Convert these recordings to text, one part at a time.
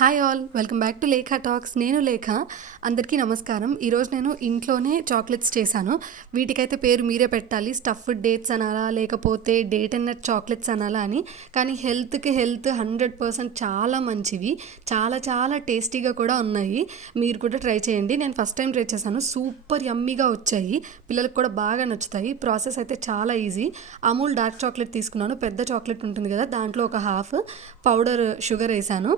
Hi all, welcome back to లేఖ talks. నేను లేఖ. అందరికీ నమస్కారం. ఈరోజు నేను ఇంట్లోనే చాక్లెట్స్ చేశాను. వీటికైతే పేరు మీరే పెట్టాలి, స్టఫ్డ్ డేట్స్ అనాలా లేకపోతే డేట్ అండ్ నట్ చాక్లెట్స్ అనాలా అని. కానీ హెల్త్కి 100% చాలా మంచివి, చాలా చాలా టేస్టీగా కూడా ఉన్నాయి. మీరు కూడా ట్రై చేయండి. నేను ఫస్ట్ టైం ట్రై చేశాను, సూపర్ యమ్మీగా వచ్చాయి. పిల్లలకు కూడా బాగా నచ్చుతాయి. ప్రాసెస్ అయితే చాలా ఈజీ. అమూల్ డార్క్ చాక్లెట్ తీసుకున్నాను, పెద్ద చాక్లెట్ ఉంటుంది కదా, దాంట్లో ఒక హాఫ్ పౌడర్ షుగర్ వేసాను.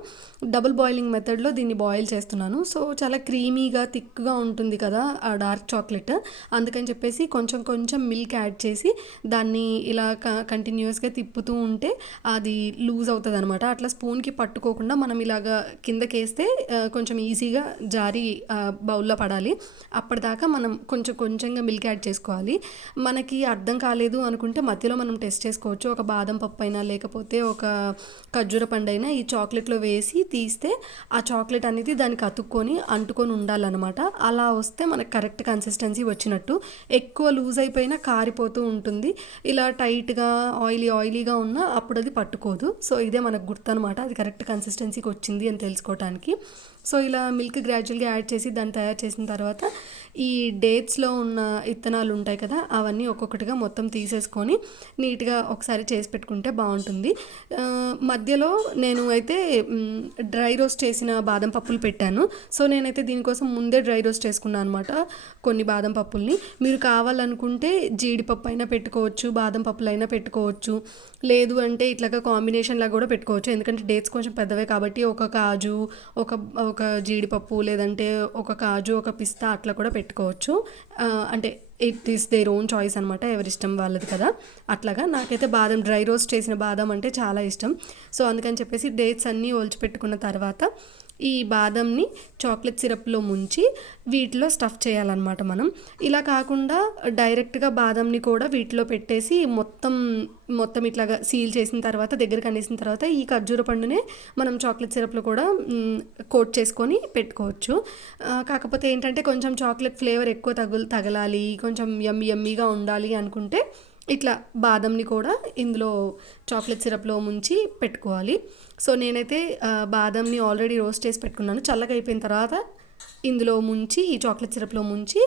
డబుల్ బాయిలింగ్ మెథడ్లో దీన్ని బాయిల్ చేస్తున్నాను. సో చాలా క్రీమీగా థిక్గా ఉంటుంది కదా ఆ డార్క్ చాక్లెట్. అందుకని చెప్పేసి కొంచెం కొంచెం మిల్క్ యాడ్ చేసి దాన్ని ఇలా కంటిన్యూస్గా తిప్పుతూ ఉంటే అది లూజ్ అవుతుంది అనమాట. అట్లా స్పూన్కి పట్టుకోకుండా మనం ఇలాగా కిందకేస్తే కొంచెం ఈజీగా జారి బౌల్లో పడాలి. అప్పటిదాకా మనం కొంచెం కొంచెంగా మిల్క్ యాడ్ చేసుకోవాలి. మనకి అర్థం కాలేదు అనుకుంటే మధ్యలో మనం టెస్ట్ చేసుకోవచ్చు. ఒక బాదం పప్పు అయినా లేకపోతే ఒక ఖర్జూర పండు అయినా ఈ చాక్లెట్లో వేసి తీస్తే ఆ చాక్లెట్ అనేది దానికి అంటుకొని ఉండాలన్నమాట. అలా వస్తే మనకు కరెక్ట్ కన్సిస్టెన్సీ వచ్చినట్టు. ఎక్కువ లూజ్ అయిపోయినా కారిపోతూ ఉంటుంది. ఇలా టైట్గా ఆయిలీగా ఉన్నా అప్పుడు అది పట్టుకోదు. సో ఇదే మనకు గుర్తు అనమాట, అది కరెక్ట్ కన్సిస్టెన్సీకి వచ్చింది అని తెలుసుకోవటానికి. సో ఇలా మిల్క్ గ్రాడ్యువల్గా యాడ్ చేసి దాన్ని తయారు చేసిన తర్వాత ఈ డేట్స్లో ఉన్న ఇత్తనాలు ఉంటాయి కదా, అవన్నీ ఒక్కొక్కటిగా మొత్తం తీసేసుకొని నీట్గా ఒకసారి చేసి పెట్టుకుంటే బాగుంటుంది. మధ్యలో నేను అయితే డ్రై రోస్ట్ చేసిన బాదం పప్పులు పెట్టాను. సో నేనైతే దీనికోసం ముందే డ్రై రోస్ట్ చేసుకున్నాను అనమాట కొన్ని బాదం పప్పుల్ని. మీరు కావాలనుకుంటే జీడిపప్పు అయినా పెట్టుకోవచ్చు, బాదం పప్పులు అయినా పెట్టుకోవచ్చు, లేదు అంటే ఇట్లాగా కాంబినేషన్లా కూడా పెట్టుకోవచ్చు. ఎందుకంటే డేట్స్ కొంచెం పెద్దవే కాబట్టి ఒక కాజు, ఒక జీడిపప్పు, లేదంటే ఒక కాజు, ఒక పిస్తా అట్లా కూడా పెట్టుకోవచ్చు. అంటే it is their own choice అనమాట, ఎవరిష్టం వాళ్ళది కదా. అట్లాగా నాకైతే డ్రై రోస్ట్ చేసిన బాదం అంటే చాలా ఇష్టం. సో అందుకని చెప్పేసి డేట్స్ అన్నీ ఒలిచిపెట్టుకున్న తర్వాత ఈ బాదంని చాక్లెట్ సిరప్లో ముంచి వీటిలో స్టఫ్ చేయాలన్నమాట మనం. ఇలా కాకుండా డైరెక్ట్గా బాదంని కూడా వీటిలో పెట్టేసి మొత్తం ఇట్లాగా సీల్ చేసిన తర్వాత, దగ్గరకు అనేసిన తర్వాత ఈ ఖర్జూర పండునే మనం చాక్లెట్ సిరప్లో కూడా కోట్ చేసుకొని పెట్టుకోవచ్చు. కాకపోతే ఏంటంటే కొంచెం చాక్లెట్ ఫ్లేవర్ ఎక్కువ తగలాలి, కొంచెం యమ్మీగా ఉండాలి అనుకుంటే ఇట్లా బాదంని కూడా ఇందులో చాక్లెట్ సిరప్లో ముంచి పెట్టుకోవాలి. సో నేనైతే బాదంని ఆల్రెడీ రోస్ట్ చేసి పెట్టుకున్నాను. చల్లగా అయిపోయిన తర్వాత ఇందులో ముంచి, ఈ చాక్లెట్ సిరప్లో ముంచి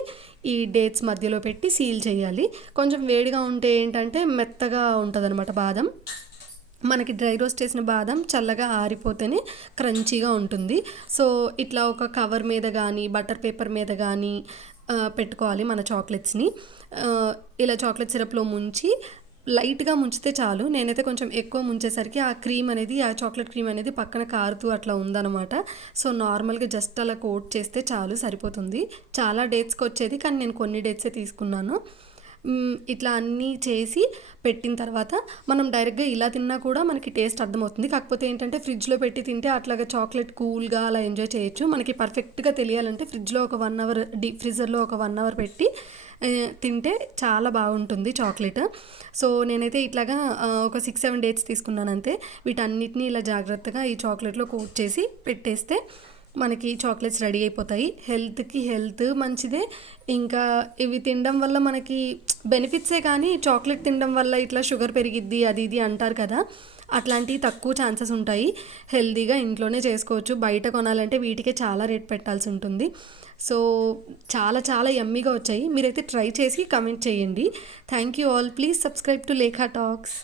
ఈ డేట్స్ మధ్యలో పెట్టి సీల్ చేయాలి. కొంచెం వేడిగా ఉంటే ఏంటంటే మెత్తగా ఉంటుంది అనమాట బాదం. మనకి డ్రై రోస్ట్ చేసిన బాదం చల్లగా ఆరిపోతేనే క్రంచీగా ఉంటుంది. సో ఇట్లా ఒక కవర్ మీద కానీ బటర్ పేపర్ మీద కానీ పెట్టుకోవాలి మన చాక్లెట్స్ని. ఇలా చాక్లెట్ సిరప్లో ముంచి లైట్గా ముంచితే చాలు. నేనైతే కొంచెం ఎక్కువ ముంచేసరికి ఆ చాక్లెట్ క్రీమ్ అనేది పక్కన కారుతూ అట్లా ఉందన్నమాట. సో నార్మల్గా జస్ట్ అలా కోట్ చేస్తే చాలు, సరిపోతుంది. చాలా డేట్స్కి వచ్చేది, కానీ నేను కొన్ని డేట్సే తీసుకున్నాను. ఇట్లా అన్నీ చేసి పెట్టిన తర్వాత మనం డైరెక్ట్గా ఇలా తిన్నా కూడా మనకి టేస్ట్ అర్థమవుతుంది. కాకపోతే ఏంటంటే ఫ్రిడ్జ్లో పెట్టి తింటే అట్లాగా చాక్లెట్ కూల్గా అలా ఎంజాయ్ చేయొచ్చు. మనకి పర్ఫెక్ట్గా తెలియాలంటే ఫ్రిడ్జ్లో ఒక 1 అవర్, డీప్ ఫ్రీజర్లో ఒక 1 అవర్ పెట్టి తింటే చాలా బాగుంటుంది చాక్లెట్. సో నేనైతే ఇట్లాగా ఒక 6-7 డేట్స్ తీసుకున్నాను అంతే. వీటన్నిటిని ఇలా జాగ్రత్తగా ఈ చాక్లెట్లో కోట్ చేసి పెట్టేస్తే మనకి చాక్లెట్స్ రెడీ అయిపోతాయి. హెల్త్కి మంచిదే. ఇంకా ఇవి తినడం వల్ల మనకి బెనిఫిట్సే, కానీ చాక్లెట్ తినడం వల్ల ఇట్లా షుగర్ పెరిగిద్ది అది ఇది అంటారు కదా, అట్లాంటివి తక్కువ ఛాన్సెస్ ఉంటాయి. హెల్తీగా ఇంట్లోనే చేసుకోవచ్చు. బయట కొనాలంటే వీటికే చాలా రేట్ పెట్టాల్సి ఉంటుంది. సో చాలా చాలా యమ్మీగా వచ్చాయి. మీరైతే ట్రై చేసి కమెంట్ చేయండి. Thank you all. Please subscribe to లేఖ టాక్స్.